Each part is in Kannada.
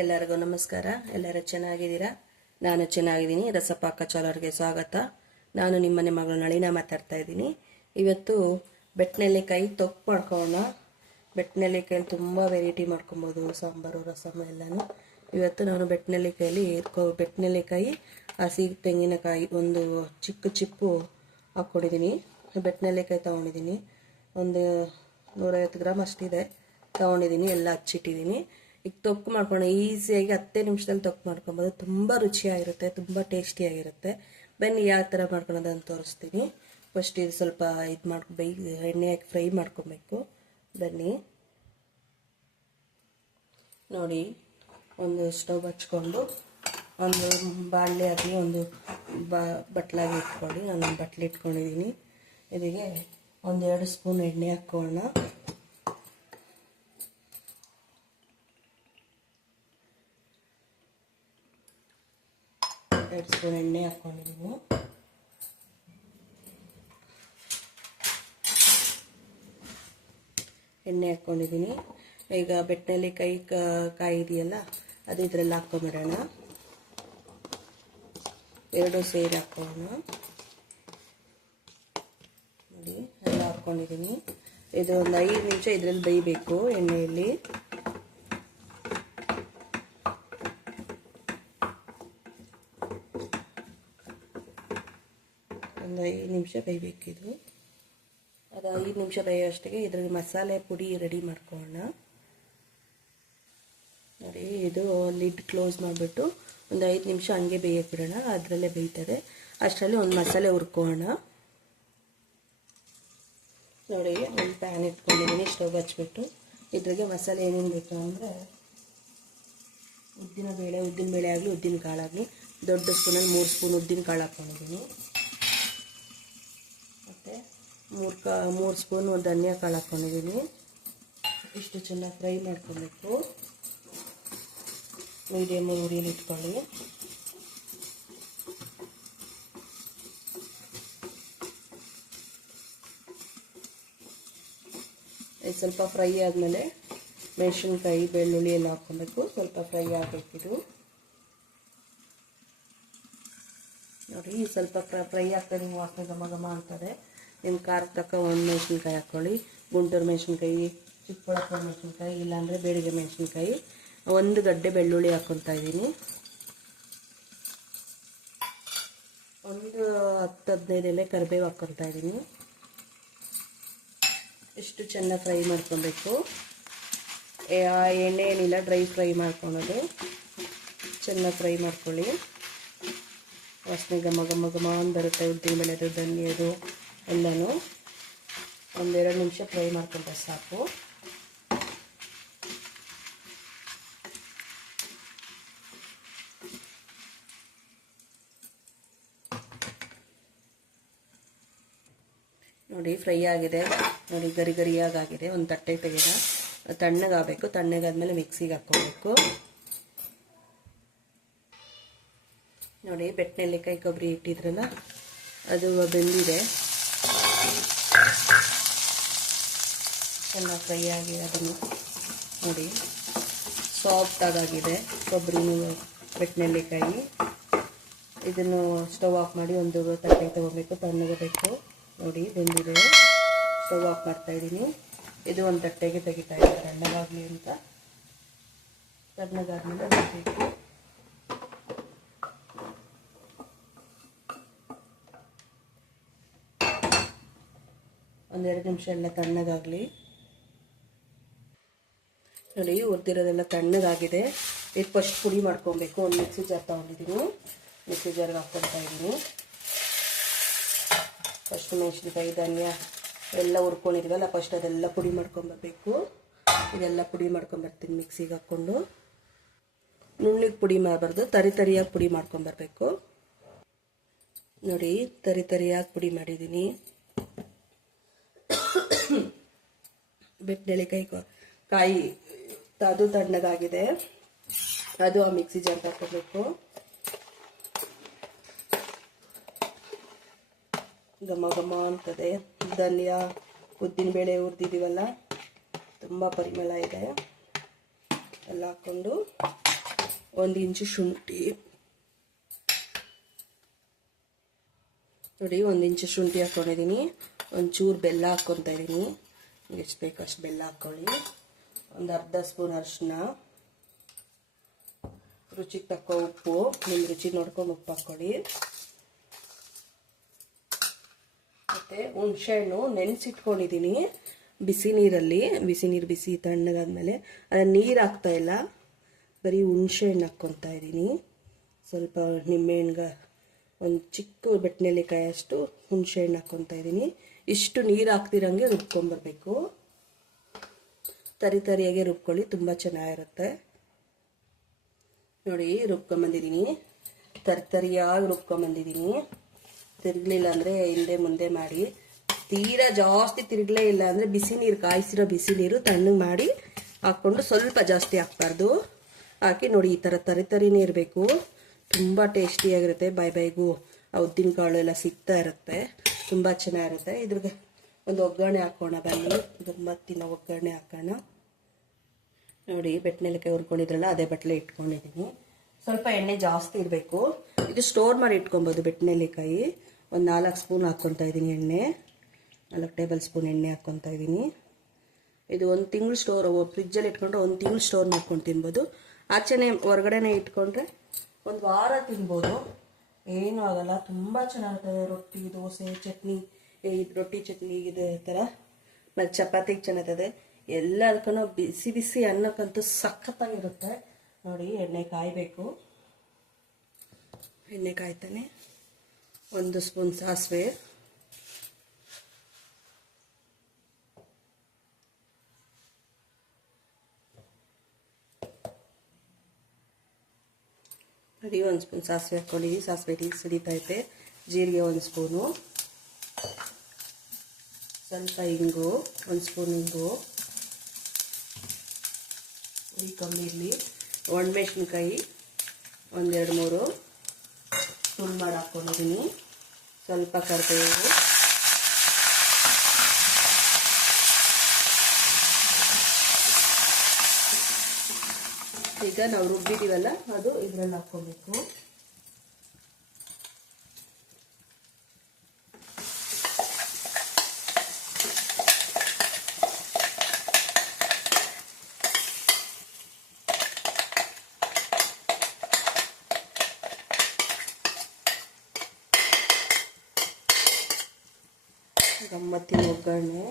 ಎಲ್ಲರಿಗೂ ನಮಸ್ಕಾರ. ಎಲ್ಲರೂ ಚೆನ್ನಾಗಿದ್ದೀರಾ? ನಾನು ಚೆನ್ನಾಗಿದ್ದೀನಿ. ರಸಪಾಕ ಚಾಲರ್ಗೆ ಸ್ವಾಗತ. ನಾನು ನಿಮ್ಮನೆ ಮಗಳು ನಳಿನ ಮಾತಾಡ್ತಾ ಇದ್ದೀನಿ. ಇವತ್ತು ಬೆಟ್ಟನೆಲ್ಲಿಕಾಯಿ ತೊಕ್ಕು ಮಾಡ್ಕೊಳ್ಳೋಣ. ಬೆಟ್ಟನೆಲ್ಲಿಕಾಯಲ್ಲಿ ತುಂಬ ವೆರೈಟಿ ಮಾಡ್ಕೊಬೋದು. ಸಾಂಬಾರು ರಸಮ್ ಎಲ್ಲನೂ. ಇವತ್ತು ನಾನು ಬೆಟ್ಟನೆಲ್ಲಿಕಾಯಲ್ಲಿ ಬೆಟ್ಟನೆಲ್ಲಿಕಾಯಿ ಹಸಿ ತೆಂಗಿನಕಾಯಿ ಒಂದು ಚಿಕ್ಕ ಚಿಪ್ಪು ಹಾಕ್ಕೊಂಡಿದ್ದೀನಿ. ಬೆಟ್ಟನೆಲ್ಲಿಕಾಯಿ ತೊಗೊಂಡಿದ್ದೀನಿ. ಒಂದು ನೂರೈವತ್ತು ಗ್ರಾಮ್ ಅಷ್ಟಿದೆ. ತೊಗೊಂಡಿದ್ದೀನಿ. ಎಲ್ಲ ಹಚ್ಚಿಟ್ಟಿದ್ದೀನಿ. ಈಗ ತೊಕ್ಕು ಮಾಡ್ಕೊಳ್ಳೋಣ ಈಸಿಯಾಗಿ ಹತ್ತೇ ನಿಮಿಷದಲ್ಲಿ ತೊಕ್ಕು ಮಾಡ್ಕೊಬೋದು. ತುಂಬ ರುಚಿಯಾಗಿರುತ್ತೆ, ತುಂಬ ಟೇಸ್ಟಿಯಾಗಿರುತ್ತೆ. ಬನ್ನಿ ಯಾವ ಥರ ಮಾಡ್ಕೊಳೋದನ್ನು ತೋರಿಸ್ತೀನಿ. ಫಸ್ಟ್ ಇದು ಸ್ವಲ್ಪ ಇದು ಮಾಡ್ಕೊ ಬೈ ಎಣ್ಣೆ ಹಾಕಿ ಫ್ರೈ ಮಾಡ್ಕೊಬೇಕು. ಬನ್ನಿ. ನೋಡಿ, ಒಂದು ಸ್ಟೌವ್ ಹಚ್ಕೊಂಡು, ಒಂದು ಬಾಳೆ ಆಗಲಿ ಒಂದು ಬಾ, ಬಟ್ಲಾಗಿ ಇಟ್ಕೊಳ್ಳಿ. ನಾನು ಬಟ್ಲು ಇಟ್ಕೊಂಡಿದ್ದೀನಿ. ಇದಕ್ಕೆ ಒಂದೆರಡು ಸ್ಪೂನ್ ಎಣ್ಣೆ ಹಾಕ್ಕೊಳ್ಳೋಣ. ಎರಡು ಸ್ಪೂನ್ ಎಣ್ಣೆ ಹಾಕ್ಕೊಂಡಿದ್ದೀನಿ ಎಣ್ಣೆ ಹಾಕ್ಕೊಂಡಿದ್ದೀನಿ ಈಗ ಬೆಟ್ಟನಲ್ಲಿ ಕೈ ಕಾಯಿ ಇದೆಯಲ್ಲ, ಅದು ಇದರಲ್ಲಿ ಹಾಕ್ಕೊಂಬಿಡೋಣ ಎರಡು ಸೇರಿ ಹಾಕ್ಕೊಳ್ಳೋಣ ನೋಡಿ, ಎಲ್ಲ ಹಾಕ್ಕೊಂಡಿದ್ದೀನಿ ಇದು ಒಂದು ಐದು ನಿಮಿಷ ಇದರಲ್ಲಿ ಬೇಯಬೇಕು ಎಣ್ಣೆಯಲ್ಲಿ ಒಂದು ಐದು ನಿಮಿಷ ಬೇಯಬೇಕಿದು. ಅದು ಐದು ನಿಮಿಷ ಬೇಯೋಷ್ಟಿಗೆ ಇದರಲ್ಲಿ ಮಸಾಲೆ ಪುಡಿ ರೆಡಿ ಮಾಡ್ಕೊಳ್ಳೋಣ ನೋಡಿ, ಇದು ಲಿಡ್ ಕ್ಲೋಸ್ ಮಾಡಿಬಿಟ್ಟು ಒಂದು ಐದು ನಿಮಿಷ ಹಂಗೆ ಬೇಯಕ್ಕೆ ಬಿಡೋಣ ಅದರಲ್ಲೇ ಬೇಯ್ತದೆ ಅಷ್ಟರಲ್ಲಿ ಒಂದು ಮಸಾಲೆ ಹುರ್ಕೋಣ ನೋಡಿ, ಒಂದು ಪ್ಯಾನ್ ಇಟ್ಕೊಂಡಿದ್ದೀನಿ ಸ್ಟವ್ ಹಚ್ಬಿಟ್ಟು. ಇದ್ರಿಗೆ ಮಸಾಲೆ ಏನೇನು ಬೇಕು ಅಂದರೆ ಉದ್ದಿನ ಬೇಳೆ ಉದ್ದಿನ ಬೇಳೆ ಆಗಲಿ, ಉದ್ದಿನ ಕಾಳಾಗಲಿ ದೊಡ್ಡ ಸ್ಪೂನಲ್ಲಿ ಮೂರು ಸ್ಪೂನ್ ಉದ್ದಿನ ಕಾಳು ಹಾಕ್ಕೊಂಡಿದ್ದೀನಿ ಮೂರು ಕಾ, ಮೂರು ಸ್ಪೂನು ಧನಿಯಾ ಕಾಳು ಹಾಕ್ಕೊಂಡಿದ್ದೀನಿ ಇಷ್ಟು ಚೆನ್ನಾಗಿ ಫ್ರೈ ಮಾಡ್ಕೊಬೇಕು. ಮೀಡಿಯಮ್ ಉರಿಯಲ್ಲಿ ಇಟ್ಕೊಳ್ಳಿ. ಇದು ಸ್ವಲ್ಪ ಫ್ರೈ ಆದಮೇಲೆ ಮೆಣಸಿನ್ಕಾಯಿ ಬೆಳ್ಳುಳ್ಳಿ ಎಲ್ಲ ಹಾಕ್ಕೊಬೇಕು. ಸ್ವಲ್ಪ ಫ್ರೈ ಆಗಬೇಕಿದು ನೋಡಿ ಸ್ವಲ್ಪ ಫ್ರೈ ಆಗ್ತದೆ ಹೂವು ಹಾಕ್ತದೆ ಘಮ ಅಂತದೆ ನಿಮ್ಮ ಖಾರಕ್ಕೆ ತಕ್ಕ ಒಂದು ಮೆಣಸಿನ್ಕಾಯಿ ಹಾಕ್ಕೊಳ್ಳಿ ಗುಂಟೂರು ಮೆಣಸಿನ್ಕಾಯಿ ಚಿಕ್ಕಬಳ್ಳಾಪುರ ಮೆಣಸಿನ್ಕಾಯಿ, ಇಲ್ಲಾಂದರೆ ಬೇಡಿಗೆ ಮೆಣಸಿನ್ಕಾಯಿ. ಒಂದು ಗಡ್ಡೆ ಬೆಳ್ಳುಳ್ಳಿ ಹಾಕ್ಕೊತಾ ಇದ್ದೀನಿ. ಒಂದು ಹತ್ತು ಹದಿನೈದು ಎಲೆ ಕರಿಬೇವು ಹಾಕ್ಕೊತಾ ಇದ್ದೀನಿ. ಇಷ್ಟು ಚೆನ್ನಾಗಿ ಫ್ರೈ ಮಾಡ್ಕೊಬೇಕು. ಎಣ್ಣೆ ಏನಿಲ್ಲ, ಡ್ರೈ ಫ್ರೈ ಮಾಡ್ಕೊಳೋದು. ಚೆನ್ನಾಗಿ ಫ್ರೈ ಮಾಡ್ಕೊಳ್ಳಿ. ವಾಸನೆ ಘಮ ಘಮ ಘಮ ಒಂದು ಬರುತ್ತೆ. ಉದ್ದಿನ ಬೆಳೆದು, ಧನಿಯದು. ಎಲ್ಲನೂ ಒಂದೆರಡು ನಿಮಿಷ ಫ್ರೈ ಮಾಡ್ಕೊಂಡ್ರೆ ಸಾಕು. ನೋಡಿ, ಫ್ರೈ ಆಗಿದೆ. ನೋಡಿ, ಗರಿ ಗರಿಯಾಗಿದೆ ಒಂದು ತಟ್ಟೆ ತೆಗೆದ ತಣ್ಣಗಾಗಬೇಕು. ತಣ್ಣಗಾದ್ಮೇಲೆ ಮಿಕ್ಸಿಗೆ ಹಾಕ್ಕೋಬೇಕು. ನೋಡಿ ಬೆಟ್ಟನೆಲ್ಲಿಕಾಯಿ ಕೊಬ್ಬರಿ ಇಟ್ಟಿದ್ರಲ್ಲ ಅದು ಬೆಂದಿದೆ. ಚೆನ್ನಾಗಿ ಫ್ರೈ ಆಗಿದೆ ಅದನ್ನು ನೋಡಿ. ಸಾಫ್ಟ್ ಆಗಾಗಿದೆ ಕೊಬ್ಬರಿನೂ ಬೆಟ್ಟನೆಲ್ಲಿಕಾಯಿ ಇದನ್ನು ಸ್ಟವ್ ಆಫ್ ಮಾಡಿ ಒಂದು ತಟ್ಟೆ ತೊಗೋಬೇಕು ತಣ್ಣಗಬೇಕು ನೋಡಿ, ಬೆಂದಿದೆ. ಸ್ಟವ್ ಆಫ್ ಮಾಡ್ತಾ ಇದ್ದೀನಿ. ಇದು ಒಂದು ತಟ್ಟೆಗೆ ತೆಗಿತಾ ಇದ್ದೀನಿ, ತಣ್ಣಗಾಗಲಿ ಅಂತ. ತಣ್ಣಗಾದ್ಮೇಲೆ ಒಂದೆರಡು ನಿಮಿಷ ಎಲ್ಲ ತಣ್ಣಗಾಗಲಿ. ನೋಡಿ, ಹುರಿದಿರೋದೆಲ್ಲ ತಣ್ಣಗಾಗಿದೆ. ಇದು ಫಸ್ಟ್ ಪುಡಿ ಮಾಡ್ಕೊಬೇಕು. ಒಂದು ಮಿಕ್ಸಿ ಜಾರ್ ತೊಗೊಂಡಿದ್ದೀನಿ. ಮಿಕ್ಸಿ ಜಾರ್ಗೆ ಹಾಕ್ಕೊಳ್ತಾ ಇದ್ದೀನಿ. ಫಸ್ಟ್ ಮೆಣಸಿನ್ಕಾಯಿ, ಧಾನ್ಯ ಎಲ್ಲ ಹುರ್ಕೊಂಡಿದ್ವಲ್ಲ ಫಸ್ಟ್ ಅದೆಲ್ಲ ಪುಡಿ ಮಾಡ್ಕೊಂಬರ್ಬೇಕು. ಇದೆಲ್ಲ ಪುಡಿ ಮಾಡ್ಕೊಂಬರ್ತೀನಿ ಮಿಕ್ಸಿಗೆ ಹಾಕ್ಕೊಂಡು. ನುಣ್ಣಿಗೆ ಪುಡಿ ಮಾಡಬಾರ್ದು, ತರಿ ತರಿಯಾಗಿ ಪುಡಿ ಮಾಡ್ಕೊಂಬರ್ಬೇಕು. ನೋಡಿ, ತರಿ ತರಿಯಾಗಿ ಪುಡಿ ಮಾಡಿದ್ದೀನಿ. ಬೆಟ್ಟನೆಲೆಕಾಯಿ ಕಾಯಿ ಅದು ತಣ್ಣಗಾಗಿದೆ. ಅದು ಆ ಮಿಕ್ಸಿ ಜಾರ್ ಹಾಕೋಬೇಕು ಘಮ ಘಮ ಅಂತದೆ. ಉದ್ದನೆಯ ಉದ್ದಿನ ಬೇಳೆ ಹುರಿದಿದ್ದೀವಲ್ಲ ತುಂಬ ಪರಿಮಳ ಇದೆ. ಎಲ್ಲ ಹಾಕ್ಕೊಂಡು ಒಂದು ಇಂಚು ಶುಂಠಿ. ನೋಡಿ, ಒಂದು ಇಂಚು ಶುಂಠಿ ಹಾಕ್ಕೊಂಡಿದ್ದೀನಿ ಒಂಚೂರು ಬೆಲ್ಲ ಹಾಕ್ಕೊತಾ ಇದ್ದೀನಿ ಎಷ್ಟು ಬೇಕಷ್ಟು ಬೆಲ್ಲ ಹಾಕ್ಕೊಳ್ಳಿ. ಒಂದು ಅರ್ಧ ಸ್ಪೂನ್ ಅರಿಶಿನ ರುಚಿಗೆ ತಕ್ಕ ಉಪ್ಪು. ನಿಮ್ಮ ರುಚಿ ನೋಡ್ಕೊಂಡು ಉಪ್ಪು ಹಾಕ್ಕೊಳ್ಳಿ. ಮತ್ತು ಹುಣಸೆಹಣ್ಣು ನೆನೆಸಿಟ್ಕೊಂಡಿದ್ದೀನಿ ಬಿಸಿ ನೀರಲ್ಲಿ. ಬಿಸಿ ನೀರು ಬಿಸಿ ತಣ್ಣಗಾದ್ಮೇಲೆ. ಅದನ್ನು ನೀರು ಹಾಕ್ತಾ ಇಲ್ಲ. ಬರೀ ಹುಣಸೆಹಣ್ಣು ಹಾಕ್ಕೊತಾ ಇದ್ದೀನಿ. ಸ್ವಲ್ಪ ನಿಂಬೆಹಣ್ಣಿಗೆ ಒಂದು ಚಿಕ್ಕ ಬೆಟ್ಟನೆಲ್ಲಿಕಾಯಿ ಅಷ್ಟು ಹುಣಸೆಹಣ್ಣು ಹಾಕ್ಕೊತಾ ಇದ್ದೀನಿ. ಇಷ್ಟು ನೀರು ಹಾಕ್ತಿರಂಗೆ ರುಬ್ಕೊಂಬರ್ಬೇಕು. ತರಿ ತರಿಯಾಗೆ ರುಬ್ಕೊಳ್ಳಿ, ತುಂಬ ಚೆನ್ನಾಗಿರುತ್ತೆ. ನೋಡಿ ರುಬ್ಕೊಂಬಂದಿದ್ದೀನಿ ತರಿ ತರಿಯಾಗಿ ರುಬ್ಕೊಂಬಂದಿದ್ದೀನಿ ತಿರುಗಲಿಲ್ಲ ಅಂದರೆ ಹಿಂದೆ ಮುಂದೆ ಮಾಡಿ. ತೀರಾ ಜಾಸ್ತಿ ತಿರುಗಲೇ ಇಲ್ಲ ಅಂದರೆ ಬಿಸಿ ನೀರು, ಕಾಯಿಸಿರೋ ಬಿಸಿ ನೀರು ತಣ್ಣಗೆ ಮಾಡಿ ಹಾಕ್ಕೊಂಡು ಸ್ವಲ್ಪ ಜಾಸ್ತಿ ಹಾಕ್ಬಾರ್ದು. ಹಾಕಿ ನೋಡಿ, ಈ ಥರ ತರಿ ತರಿನೇ ಇರಬೇಕು. ತುಂಬ ಟೇಸ್ಟಿಯಾಗಿರುತ್ತೆ. ಬಾಯ್ ಬಾಯ್ಗೂ ಆ ಕಾಳು ಎಲ್ಲ ಸಿಗ್ತಾ ಇರುತ್ತೆ. ತುಂಬ ಚೆನ್ನಾಗಿರುತ್ತೆ. ಇದ್ರಿಗೆ ಒಂದು ಒಗ್ಗರಣೆ ಹಾಕೋಣ ಬನ್ನಿ. ಗಮ್ಮತ್ತಿನ ಒಗ್ಗರಣೆ ಹಾಕೋಣ. ನೋಡಿ ಬೆಟ್ಟನೆಲಕ್ಕೆ ಹುರ್ಕೊಂಡಿದ್ರಲ್ಲ, ಅದೇ ಬಟ್ಟಲೆ ಇಟ್ಕೊಂಡಿದ್ದೀನಿ ಸ್ವಲ್ಪ ಎಣ್ಣೆ ಜಾಸ್ತಿ ಇರಬೇಕು. ಇದು ಸ್ಟೋರ್ ಮಾಡಿ ಇಟ್ಕೊಬೋದು ಬೆಟ್ಟನೆಲ್ಲಿಕಾಯಿ ಒಂದು ನಾಲ್ಕು ಸ್ಪೂನ್ ಹಾಕ್ಕೊತಾ ಇದ್ದೀನಿ ಎಣ್ಣೆ. ನಾಲ್ಕು ಟೇಬಲ್ ಸ್ಪೂನ್ ಎಣ್ಣೆ ಹಾಕ್ಕೊತಾ ಇದ್ದೀನಿ ಇದು ಒಂದು ತಿಂಗಳು ಸ್ಟೋರ್ ಫ್ರಿಜ್ಜಲ್ಲಿ ಇಟ್ಕೊಂಡ್ರೆ ಒಂದು ತಿಂಗಳು ಸ್ಟೋರ್ ಮಾಡ್ಕೊಂಡು ತಿನ್ಬೋದು. ಆಚೆನೆ ಹೊರಗಡೆನೇ ಇಟ್ಕೊಂಡ್ರೆ ಒಂದು ವಾರ ತಿನ್ಬೋದು. ಏನೂ ಆಗಲ್ಲ, ತುಂಬ ಚೆನ್ನಾಗಿರ್ತದೆ ರೊಟ್ಟಿ, ದೋಸೆ, ಚಟ್ನಿ. ಈ ರೊಟ್ಟಿ, ಚಟ್ನಿ ಇದೆ ಥರ ಮತ್ತು ಚಪಾತಿಗೆ ಚೆನ್ನಾಗ್ತದೆ ಎಲ್ಲದಕ್ಕೂ ಬಿಸಿ ಬಿಸಿ ಅನ್ನಕ್ಕಂತೂ ಸಖತ್ತಾಗಿರುತ್ತೆ. ನೋಡಿ, ಎಣ್ಣೆ ಕಾಯಬೇಕು. ಎಣ್ಣೆ ಕಾಯ್ತಾನೆ. ಒಂದು ಸ್ಪೂನ್ ಸಾಸಿವೆ. ನೋಡಿ ಒಂದು ಸ್ಪೂನ್ ಸಾಸಿವೆ ಹಾಕ್ಕೊಂಡಿದ್ದೀವಿ ಸಾಸಿವೆ ಟೀ ಸಿಡಿತೈತೆ ಜೀರಿಗೆ ಒಂದು ಸ್ಪೂನು. ಸ್ವಲ್ಪ ಇಂಗು, ಒಂದು ಸ್ಪೂನ್ ಇಂಗು. ಈ ಕಮ್ಮಿ ಇರಲಿ. ಒಣಮೆಣ್ಸಿನ್ಕಾಯಿ ಒಂದೆರಡು ಮೂರು. ತುಂಬ ಮಾಡಿ ಹಾಕ್ಕೊಂಡಿದ್ದೀನಿ. ಸ್ವಲ್ಪ ಕರಿಬೇವು. ಈಗ ನಾವು ರುಬ್ಬಿದ್ದೀವಲ್ಲ ಅದು ಇದರಲ್ಲಿ ಹಾಕ್ಕೋಬೇಕು. ಗಮ್ಮತ್ತಿನ ಒಗ್ಗರಣೆ.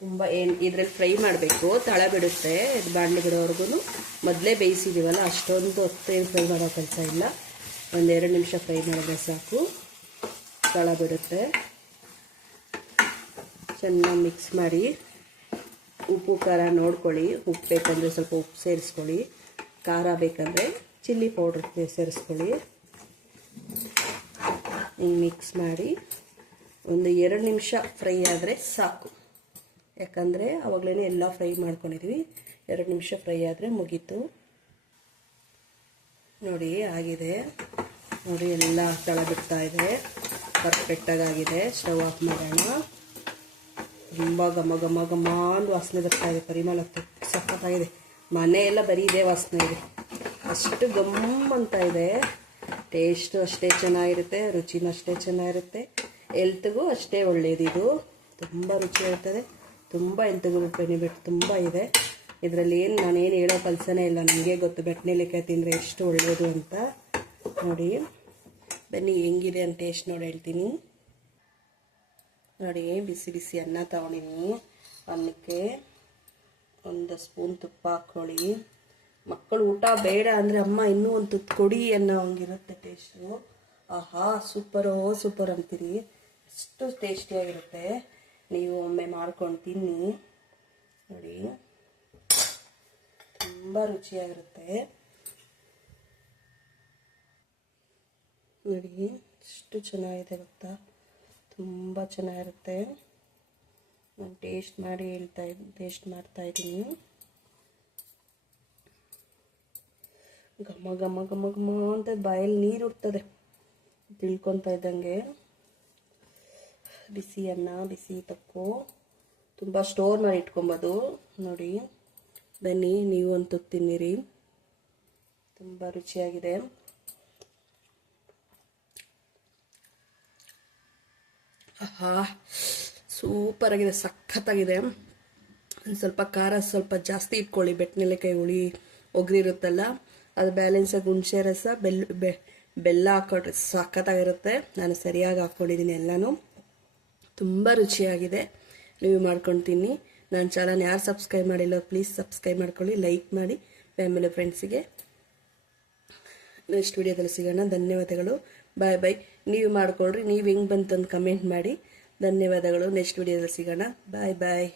ತುಂಬ ಏನು ಇದ್ರಲ್ಲಿ ಫ್ರೈ ಮಾಡಬೇಕು, ತಳ ಬಿಡುತ್ತೆ, ಇದು ಬಾಣಲೆ ಬಿಡೋವರೆಗೂ ಮೊದಲೇ ಬೇಯಿಸಿದ್ದೀವಲ್ಲ ಅಷ್ಟೊಂದು ಹೊತ್ತೇನು ಫ್ರೈ ಮಾಡೋ ಕೆಲಸ ಇಲ್ಲ. ಒಂದೆರಡು ನಿಮಿಷ ಫ್ರೈ ಮಾಡಿದ್ರೆ ಸಾಕು. ತಳ ಬಿಡುತ್ತೆ. ಚೆನ್ನಾಗಿ ಮಿಕ್ಸ್ ಮಾಡಿ. ಉಪ್ಪು, ಖಾರ ನೋಡ್ಕೊಳ್ಳಿ. ಉಪ್ಪು ಬೇಕಂದರೆ ಸ್ವಲ್ಪ ಉಪ್ಪು ಸೇರಿಸ್ಕೊಳ್ಳಿ. ಖಾರ ಬೇಕಂದರೆ ಚಿಲ್ಲಿ ಪೌಡ್ರ್ ಸೇರಿಸ್ಕೊಳ್ಳಿ. ಹಿಂಗೆ ಮಿಕ್ಸ್ ಮಾಡಿ. ಒಂದು ಎರಡು ನಿಮಿಷ ಫ್ರೈ ಆದರೆ ಸಾಕು. ಯಾಕಂದರೆ ಆವಾಗಲೇ ಎಲ್ಲ ಫ್ರೈ ಮಾಡ್ಕೊಂಡಿದ್ವಿ. ಎರಡು ನಿಮಿಷ ಫ್ರೈ ಆದರೆ ಮುಗೀತು. ನೋಡಿ, ಆಗಿದೆ. ನೋಡಿ, ಎಲ್ಲ ತಳ ಬಿಡ್ತಾ ಇದೆ ಪರ್ಫೆಕ್ಟಾಗಿ ಆಗಿದೆ. ಸ್ಟವ್ ಆಫ್ ಮಾಡೋಣ. ತುಂಬ ಘಮ ಘಮ ಘಮ ಅಂದು ವಾಸನೆ ಬರ್ತಾ ಇದೆ. ಪರಿಮಳ ಸಖತ್ತಾಗಿದೆ. ಮನೆ ಎಲ್ಲ ಬರೀ ಇದೆ ವಾಸನೆ ಇದೆ. ಅಷ್ಟು ಘಮ್ ಅಂತ ಇದೆ. ಟೇಸ್ಟು ಅಷ್ಟೇ ಚೆನ್ನಾಗಿರುತ್ತೆ. ರುಚಿನೂ ಅಷ್ಟೇ ಚೆನ್ನಾಗಿರುತ್ತೆ. ಎಲ್ತ್ಗೂ ಅಷ್ಟೇ ಒಳ್ಳೆಯದಿದು ತುಂಬ ರುಚಿಯಾಗಿರ್ತದೆ ತುಂಬ ಎಲ್ತ್ಗೂ ಬೆನಿಫಿಟ್ ತುಂಬ ಇದೆ. ಇದರಲ್ಲಿ ಏನು ನಾನೇನು ಹೇಳೋ ಕೆಲಸನೇ ಇಲ್ಲ. ನನಗೆ ಗೊತ್ತು ಬೆಟ್ಟನೆಲಿಕಾಯಿ ತಿಂದರೆ ಎಷ್ಟು ಒಳ್ಳೆಯದು ಅಂತ. ನೋಡಿ. ಬನ್ನಿ ಹೆಂಗಿದೆ ಅಂತ ಟೇಸ್ಟ್ ನೋಡಿ ಹೇಳ್ತೀನಿ. ನೋಡಿ, ಬಿಸಿ ಬಿಸಿ ಅನ್ನ ತಗೊಂಡಿನಿ ಅನ್ನಕ್ಕೆ ಒಂದು ಸ್ಪೂನ್ ತುಪ್ಪ ಹಾಕ್ಕೊಳ್ಳಿ. ಮಕ್ಕಳು ಊಟ ಬೇಡ ಅಂದರೆ ಅಮ್ಮ ಇನ್ನೂ ಒಂದು ತುತ್ತು ಕೊಡಿ ಅನ್ನೋ ಹಂಗಿರುತ್ತೆ ಟೇಸ್ಟು ಆಹಾ ಸೂಪರೋ ಸೂಪರ್ ಅಂತೀರಿ. ಅಷ್ಟು ಟೇಸ್ಟಿಯಾಗಿರುತ್ತೆ ನೀವು ಒಮ್ಮೆ ಮಾಡ್ಕೊಂಡು ತಿನ್ನಿ. ನೋಡಿ. ತುಂಬ ರುಚಿಯಾಗಿರುತ್ತೆ. ನೋಡಿ, ಎಷ್ಟು ಚೆನ್ನಾಗಿದೆ ಗೊತ್ತಾ? ತುಂಬ ಚೆನ್ನಾಗಿರುತ್ತೆ. ನಾನು ಟೇಸ್ಟ್ ಮಾಡಿ ಹೇಳ್ತಾ ಟೇಸ್ಟ್ ಮಾಡ್ತಾ ಇದ್ದೀನಿ. ಘಮ ಘಮ ಘಮ ಘಮ ಅಂತ ಬಾಯಲ್ಲಿ ನೀರು ಉಡ್ತದೆ ತಿಳ್ಕೊತಾ ಇದ್ದಂಗೆ. ಬಿಸಿ ಅನ್ನ, ಬಿಸಿ ತಕ್ಕು. ತುಂಬ ಸ್ಟೋರ್ ಮಾಡಿ ಇಟ್ಕೊಬೋದು. ನೋಡಿ, ಬನ್ನಿ, ನೀವು ಅಂತೂ ತಿನ್ನಿರಿ. ತುಂಬ ರುಚಿಯಾಗಿದೆ. ಆಹಾ ಸೂಪರ್ ಆಗಿದೆ, ಸಖತ್ತಾಗಿದೆ. ಒಂದು ಸ್ವಲ್ಪ ಖಾರ, ಸ್ವಲ್ಪ ಜಾಸ್ತಿ ಇಟ್ಕೊಳ್ಳಿ. ಬೆಟ್ಟನೆಲೆಕಾಯಿ ಹುಳಿ ಒಗ್ರಿರುತ್ತಲ್ಲ ಅದು ಬ್ಯಾಲೆನ್ಸ್ ಆಗಿ ಹುಣಸೆ ರಸ ಬೆಲ್ಲ ಬೆಲ್ಲ ಹಾಕೊಂಡ್ರೆ ಸಖತ್ತಾಗಿರುತ್ತೆ. ನಾನು ಸರಿಯಾಗಿ ಹಾಕ್ಕೊಂಡಿದ್ದೀನಿ ಎಲ್ಲನೂ. ತುಂಬ ರುಚಿಯಾಗಿದೆ. ನೀವು ಮಾಡ್ಕೊಂಡು ನಾನು ಚಾನಲ್ ಯಾರು ಸಬ್ಸ್ಕ್ರೈಬ್ ಮಾಡಿಲ್ಲ ಪ್ಲೀಸ್ ಸಬ್ಸ್ಕ್ರೈಬ್ ಮಾಡ್ಕೊಳ್ಳಿ ಲೈಕ್ ಮಾಡಿ ಫ್ಯಾಮಿಲಿ ಫ್ರೆಂಡ್ಸಿಗೆ ನೆಕ್ಸ್ಟ್ ವಿಡಿಯೋದಲ್ಲಿ ಸಿಗೋಣ. ಧನ್ಯವಾದಗಳು. ಬಾಯ್ ಬಾಯ್ ನೀವು ಮಾಡ್ಕೊಳ್ರಿ. ನೀವು ಹೆಂಗೆ ಬಂತಂದು ಕಮೆಂಟ್ ಮಾಡಿ. ಧನ್ಯವಾದಗಳು. ನೆಕ್ಸ್ಟ್ ವಿಡಿಯೋದಲ್ಲಿ ಸಿಗೋಣ. ಬಾಯ್ ಬಾಯ್